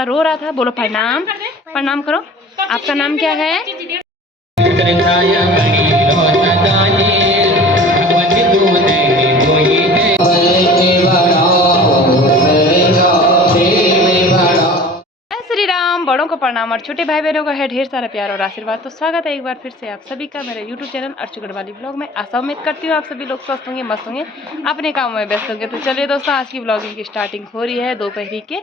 ज्यादा रो रहा था। बोलो प्रणाम, प्रणाम करो। आपका नाम क्या है? श्री राम। बड़ों को प्रणाम और छोटे भाई बहनों का है ढेर सारा प्यार और आशीर्वाद। तो स्वागत है एक बार फिर से आप सभी का मेरे YouTube channel Archu Garhwali blog में। आशा उम्मीद करती हूँ आप सभी लोग स्वस्थ होंगे, मस्त होंगे, अपने कामों में व्यस्त होंगे। तो चलिए दोस्तों, आज की ब्लॉगिंग की स्टार्टिंग हो रही है दोपहर के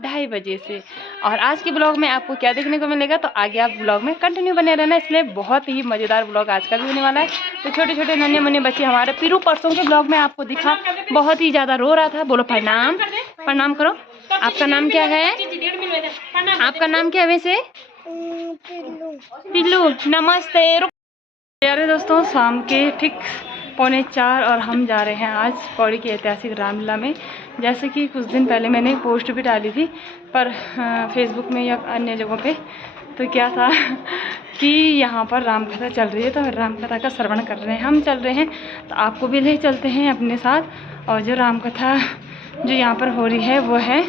2:30 बजे से। और आज की ब्लॉग में आपको क्या देखने को मिलेगा, तो आगे आप ब्लॉग में कंटिन्यू बने रहना। इसलिए बहुत ही मज़ेदार ब्लॉग आज का भी होने वाला है। तो छोटे छोटे नन्हे मुन्ने बच्चे हमारे पीरू परसों के ब्लॉग में आपको दिखा बहुत ही ज़्यादा रो रहा था। बोलो प्रणाम, प्रणाम करो। आपका नाम क्या है? आपका नाम क्या है वैसे? पिल्लू। नमस्ते। प्यारे दोस्तों, शाम के ठीक 3:45 और हम जा रहे हैं आज पौड़ी की ऐतिहासिक रामलीला में। जैसे कि कुछ दिन पहले मैंने एक पोस्ट भी डाली थी पर फेसबुक में या अन्य जगहों पे। तो क्या था कि यहाँ पर रामकथा चल रही है, तो रामकथा का श्रवण कर रहे हैं। हम चल रहे हैं तो आपको भी ले चलते हैं अपने साथ। और जो रामकथा जो यहाँ पर हो रही है वो है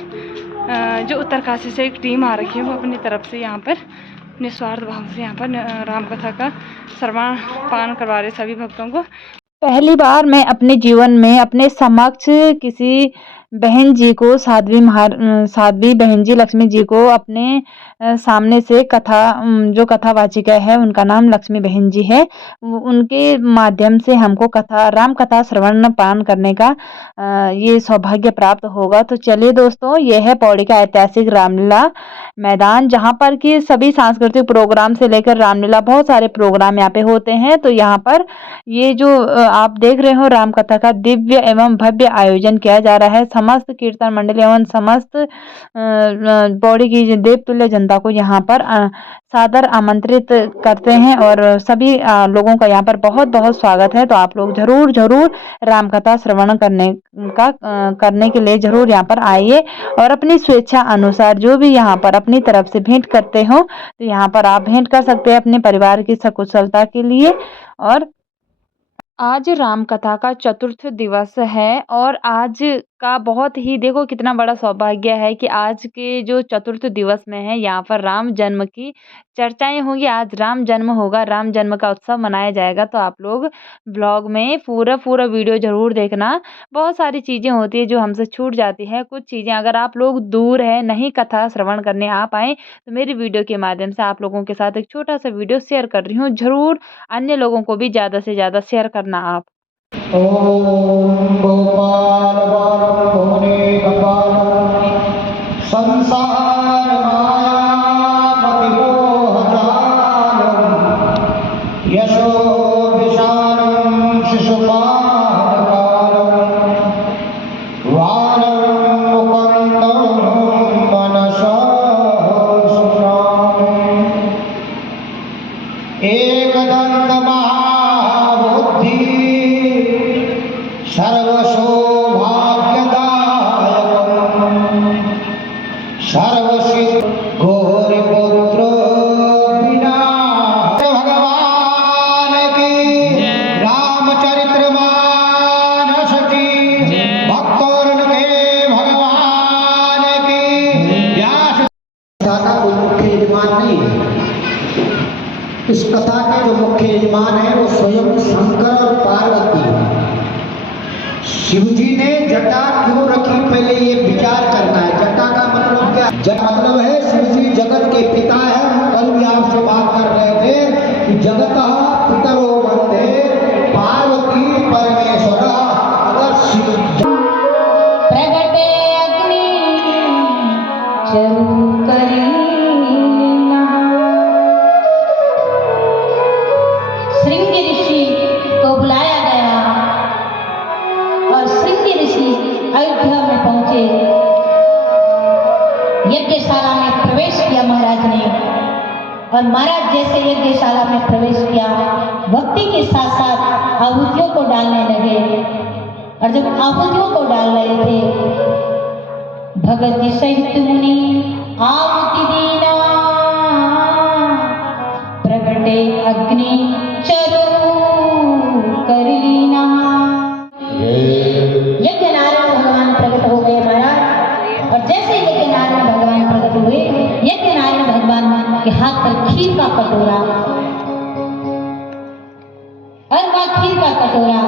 जो उत्तरकाशी से एक टीम आ रखी है, वो अपनी तरफ से यहाँ पर निस्वार्थ भाव से यहाँ पर रामकथा का श्रवण पान करवा रहे सभी भक्तों को। पहली बार मैं अपने जीवन में अपने समक्ष किसी बहन जी को साध्वी बहन जी लक्ष्मी जी को अपने सामने से जो कथावाचिका है उनका नाम लक्ष्मी बहन जी है, उनके माध्यम से हमको राम कथा श्रवण पान करने का ये सौभाग्य प्राप्त होगा। तो चलिए दोस्तों, ये है पौड़ी का ऐतिहासिक रामलीला मैदान, जहाँ पर कि सभी सांस्कृतिक प्रोग्राम से लेकर रामलीला बहुत सारे प्रोग्राम यहाँ पे होते हैं। तो यहाँ पर ये जो आप देख रहे हो राम कथा का दिव्य एवं भव्य आयोजन किया जा रहा है। समस्त कीर्तन मंडली एवं समस्त पौड़ी की देवतुल्य जनता को यहाँ पर सादर आमंत्रित करते हैं और सभी लोगों का यहाँ पर बहुत बहुत स्वागत है। तो आप लोग जरूर जरूर राम कथा श्रवण करने के लिए जरूर यहाँ पर आइए और अपनी स्वेच्छा अनुसार जो भी यहाँ पर अपनी तरफ से भेंट करते हो तो यहाँ पर आप भेंट कर सकते हैं अपने परिवार की सकुशलता के लिए। और आज राम कथा का चतुर्थ दिवस है और आज का बहुत ही देखो कितना बड़ा सौभाग्य है कि आज के जो चतुर्थ दिवस में है यहाँ पर राम जन्म की चर्चाएं होंगी। आज राम जन्म होगा, राम जन्म का उत्सव मनाया जाएगा। तो आप लोग ब्लॉग में पूरा वीडियो जरूर देखना। बहुत सारी चीज़ें होती है जो हमसे छूट जाती है। कुछ चीज़ें अगर आप लोग दूर है नहीं कथा श्रवण करने आ पाए तो मेरी वीडियो के माध्यम से आप लोगों के साथ एक छोटा सा वीडियो शेयर कर रही हूँ। जरूर अन्य लोगों को भी ज़्यादा से ज़्यादा शेयर करना आप। ओम गोपाल बालमुनि कपाल संसार मायापतिमोहजालम यशो विशालम शिशुपालकालम वानरं मुकुन्दं मनसा सुराम एकदंत महाबुद्धि सर्वसौभाग्यदायकं सर्वसिद्ध गौरीपुत्र विनायक भगवान की रामचरितमानस की भक्तों के भगवान की व्यास कथा का कोई मुख्य यजमान नहीं है। इस कथा के जो मुख्य यजमान है वो स्वयं शंकर और पार्वती है। शिव जी ने जटा क्यों रखी, पहले ये विचार करना है। जटा का मतलब क्या? जटा मतलब है शिव जी जगत के पिता है। कल भी आपसे बात कर रहे थे कि जगत पितरो वंदे पार्वती परमेश्वर। अगर शिव प्रगटे अग्नि चरु करीना। श्रृंगी ऋषि को बुलाया गया और श्रृंगी ऋषि अयोध्या में पहुंचे। यज्ञशाला में प्रवेश किया महाराज ने और महाराज जैसे यज्ञशाला में प्रवेश किया भक्ति के साथ साथ आहुतियों को डालने लगे। और जब आहुतियों को डाल रहे थे भगत सहित मुनि आहुति दीना प्रगटे अग्नि चरु करीना। यज्ञ नारायण भगवान प्रकट हो गए महाराज। और जैसे यज्ञ नारायण भगवान प्रकट हुए का कटोरा, और वह खीर का कटोरा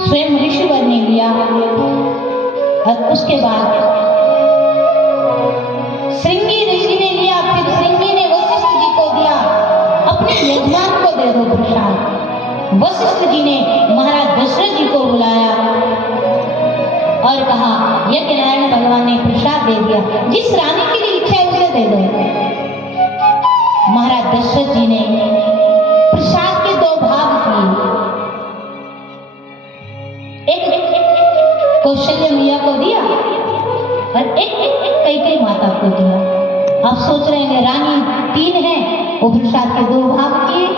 स्वयं ऋषिवर ने लिया और उसके बाद श्रृंगी ऋषि ने लिया, फिर श्रृंगी ने वशिष्ठ जी को दिया, अपने यजमान को दे दो प्रसाद। वशिष्ठ जी ने महाराज दशरथ जी को बुलाया और कहा यज्ञ नारायण भगवान ने प्रसाद दे दिया, जिस रानी के लिए इच्छा है उसे दे दो। महाराज दशरथ जी ने प्रसाद के दो भाग किए, एक कौशल्य मैया को दिया और एक कैकेयी माता को दिया। आप सोच रहे हैं रानी 3 है, वो प्रसाद के 2 भाग किए।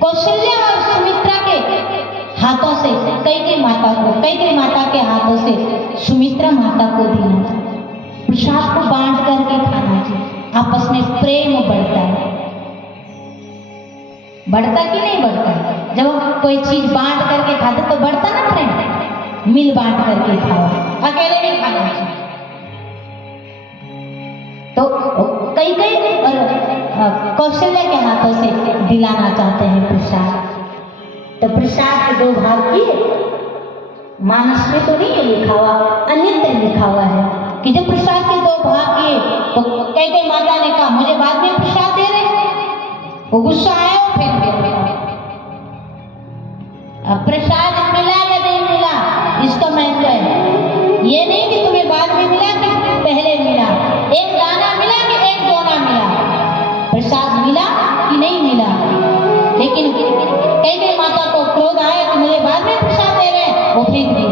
कौशल्या और सुमित्रा के हाथों से कैकेयी माता को, कैकेयी माता के हाथों से सुमित्रा माता को देना था। प्रसाद को बांट करके खाना चाहिए, आपस में प्रेम बढ़ता है। बढ़ता कि नहीं बढ़ता? जब हम कोई चीज बांट करके खाते तो बढ़ता ना प्रेम। मिल बांट करके खाओ, अकेले नहीं खाना चाहिए। तो कैकेयी और कौशल्या के हाथों से दिलाना चाहते हैं प्रसाद। तो प्रसाद के 2 भाग किए। मानस में तो नहीं है लिखा हुआ, अन्यत्र लिखा हुआ है कि जब प्रसाद के 2 भाग किए तो कैकेयी माता ने कहा मुझे बाद में प्रसाद दे रहे। वो गुस्सा आया और फेंक दिया। अब प्रसाद मिला या नहीं मिला इसका महत्व है, ये नहीं कि तुम्हें बाद में मिला कि पहले मिला, एक दाना मिला कि एक दोना मिला, प्रसाद मिला कि नहीं मिला। लेकिन कैकेयी माता को क्रोध आया कि मुझे बाद में प्रसाद दे रहे, वो फेंक दिया।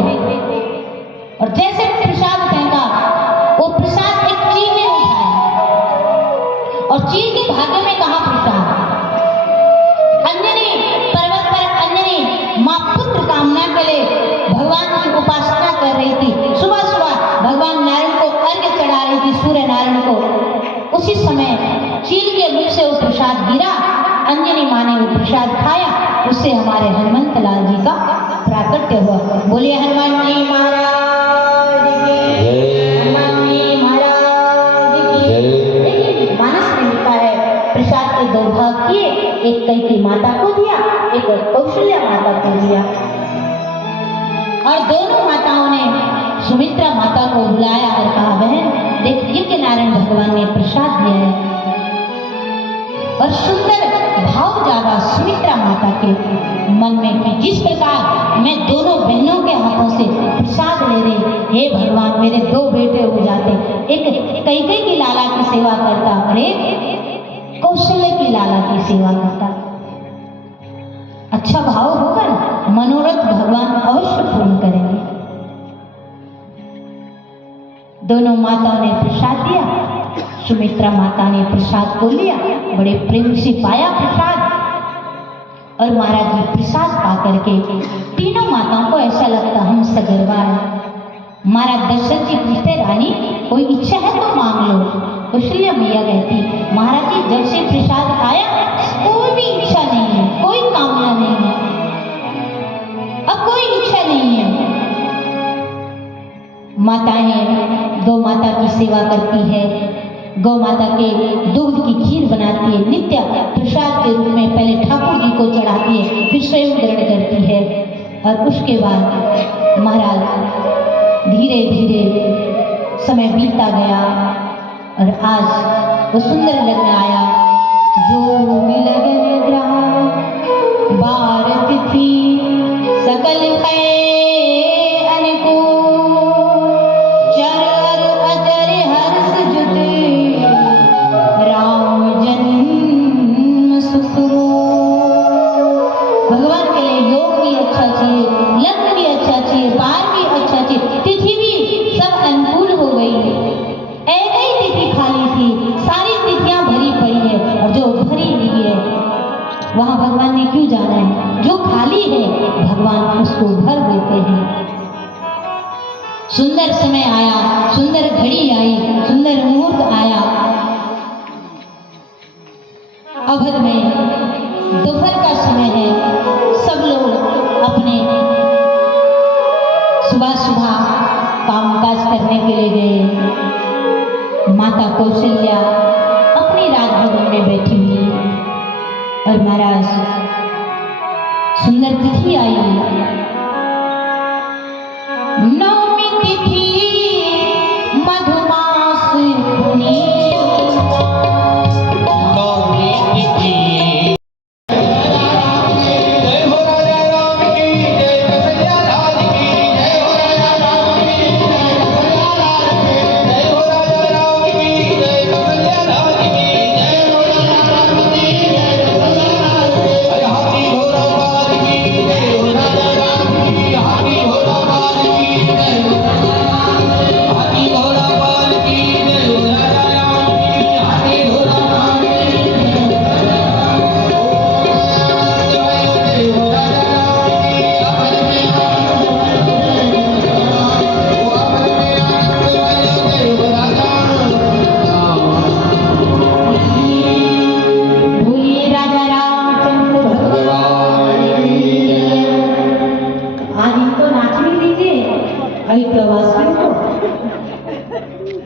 और जैसे प्रसाद फेंका, वो प्रसाद एक चील ने उठाया और चील के भाग्य में कहा प्रसाद। अंजनी पर्वत पर अंजनी मां पुत्र कामना के लिए भगवान की उपासना कर रही थी। सुबह सुबह भगवान नारायण को अर्घ्य चढ़ा रही थी, सूर्य नारायण को। उसी समय चील के मुख से वो प्रसाद गिरा, अंजनी मां ने वो प्रसाद खाया, उससे हमारे हनुमंत लाल जी का प्राकट्य हुआ। बोलिए हनुमान जी महाराज की, हनुमान जी महाराज की। लेकिन मानस में लिखा है प्रसाद के 2 भाग किए, एक कैकेयी माता को दिया, एक कौशल्या माता को दिया। और दोनों माताओं ने सुमित्रा माता को बुलाया और कहा बहन देख यज्ञ नारायण भगवान ने प्रसाद दिया है। और सुंदर भाव जागा सुमित्रा माता के मन में कि जिस प्रकार मैं दोनों बहनों के हाथों से प्रसाद ले रही, हे भगवान मेरे 2 बेटे हो जाते, एक कैकेयी की लाला की सेवा करता और एक कौशल्य की लाला की सेवा करता। अच्छा भाव होगा ना, मनोरथ भगवान अवश्य पूर्ण करेंगे। दोनों माताओं ने प्रसाद दिया, सुमित्रा माता ने प्रसाद को लिया, बड़े प्रेम से पाया प्रसाद। और महाराज जी प्रसाद पा करके तीनों माताओं को ऐसा लगता हम सगर्वा है। महाराज दशरथ जी पूछते रानी कोई इच्छा है तो मांग लो। कौशल्या मैया कहती महाराज जी जब से प्रसाद आया कोई भी इच्छा नहीं है, कोई कामना नहीं है, अब कोई इच्छा नहीं है। माताएं गौ माता की सेवा करती है, गौ माता के दूध की खीर बनाती है, नित्य प्रसाद के रूप में पहले ठाकुर जी को चढ़ाती है, फिर स्वयं ग्रहण करती है। और उसके बाद महाराज धीरे धीरे समय बीतता गया और आज वो सुंदर लगन आया। जो लगन ग्राम भारत थी सकल है वहाँ भगवान ने क्यों जाना है, जो खाली है भगवान उसको भर देते हैं। सुंदर समय आया, सुंदर घड़ी आई, सुंदर मुहूर्त आया। अवध में दोपहर का समय है, सब लोग अपने सुबह सुबह कामकाज करने के लिए गए। माता कौशल्या अपनी राज भवन में बैठी हुई और महाराज सुंदर तिथि आई नवमी तिथि मधुमास पुनी नवमी तिथि जय हो राजा राम की जय कसैया राज की जय हो राजा राम की जय कसैया राज की जय हो राजा राम की जय कसैया राज की जय हो राजा राम की जय कसैया राज की जय हाथी घोड़ा बाज की जय हो राजा राम की हाथी घोड़ा बाज की जय हो हाथी घोड़ा बाज की जय हो राजा राम की हाथी घोड़ा बाज की जय हो राजा राम की अमर में वो अमर में आनंद वाले जय हो राजा बोलिए राजा रामचंद्र भगवान की जय। आज इनको नाचने दीजिए अभी तो आवाज सुन लो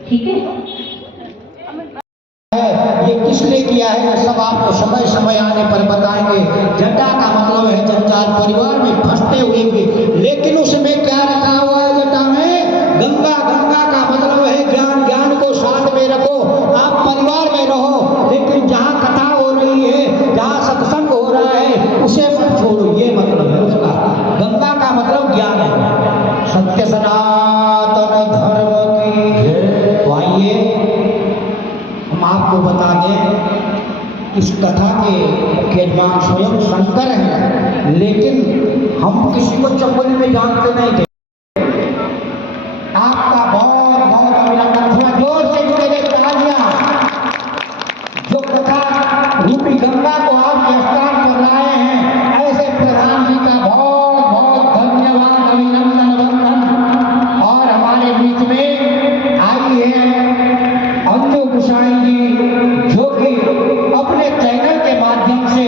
ठीक है ये किसने किया है ये सब आपको समय समय आने पर बताएंगे। जटा का मतलब है जंजाल, परिवार में फंसते हुए भी, लेकिन उसमें क्या रखा हुआ है जटा में? गंगा। गंगा का मतलब है ज्ञान। ज्ञान को साथ में रखो, आप परिवार में रहो, लेकिन जहाँ कथा हो रही है, जहाँ सत्संग हो रहा है, उसे मत छोड़ो, ये मतलब है उसका। गंगा का मतलब ज्ञान है। सत्य सनातन धर्म की जय। तो आइए हम आपको बता दें, इस कथा के यजमान स्वयं शंकर हैं, लेकिन हम किसी को चौबनी में जानते नहीं थे। आपका बहुत बहुत अभिनंदन। थोड़ा जोर से जुड़े तालियां। जो कथा रूपी गंगा को आपके स्थान पर लाए हैं, ऐसे प्रधान जी का बहुत बहुत धन्यवाद, अभिनंदन, वंदन। और हमारे बीच में आई है अंजू गुसाई जी, जो कि अपने चैनल के माध्यम से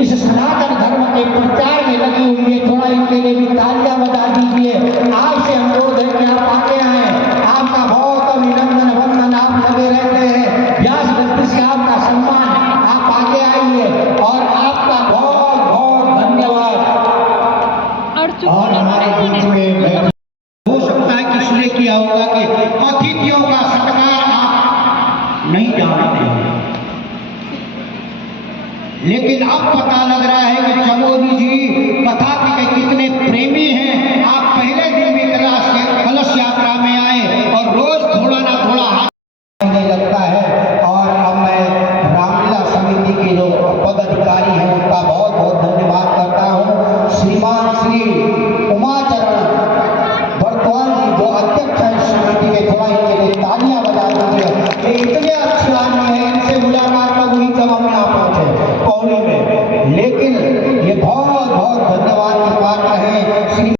इस सनातन धर्म के प्रचार में लगी हुई है। थोड़ा इनके लिए भी तालियां बजा दीजिए। आपसे अनुरोध है कि आप आगे आए। आपका बहुत अभिनंदन, वंदन। आप लगे रहते हैं, व्यास गति से आपका सम्मान। आप आगे आइए और आपका बहुत बहुत धन्यवाद। और हमारे बीच में बैठे हो सकता है कि इसलिए किया होगा कि अतिथियों का सत्कार आप नहीं जानते हैं, लेकिन अब पता लग रहा है कि चमोदी जी कथा के कितने प्रेमी हैं। आप पहले दिन भी कलश यात्रा में आए और रोज थोड़ा ना थोड़ा हाथ देने लगता है। और अब मैं रामलीला समिति के जो पदाधिकारी हैं उनका बहुत बहुत धन्यवाद करता हूँ। श्रीमान श्री उमाचरण बर्तवाल जी जो अध्यक्ष हैं इस समिति के, थोड़ा इनके लिए तालियां बजा दीजिए। ये इतने अच्छे आदमी हैं, इनसे मुलाकात तो हुई जब हम यहाँ पहुंचे पौड़ी में, लेकिन ये बहुत बहुत धन्यवाद की बात है। श्री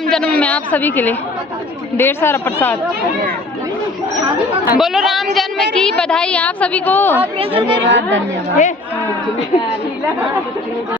राम जन्म में आप सभी के लिए ढेर सारा प्रसाद। बोलो राम जन्म की बधाई आप सभी को। धन्यवाद।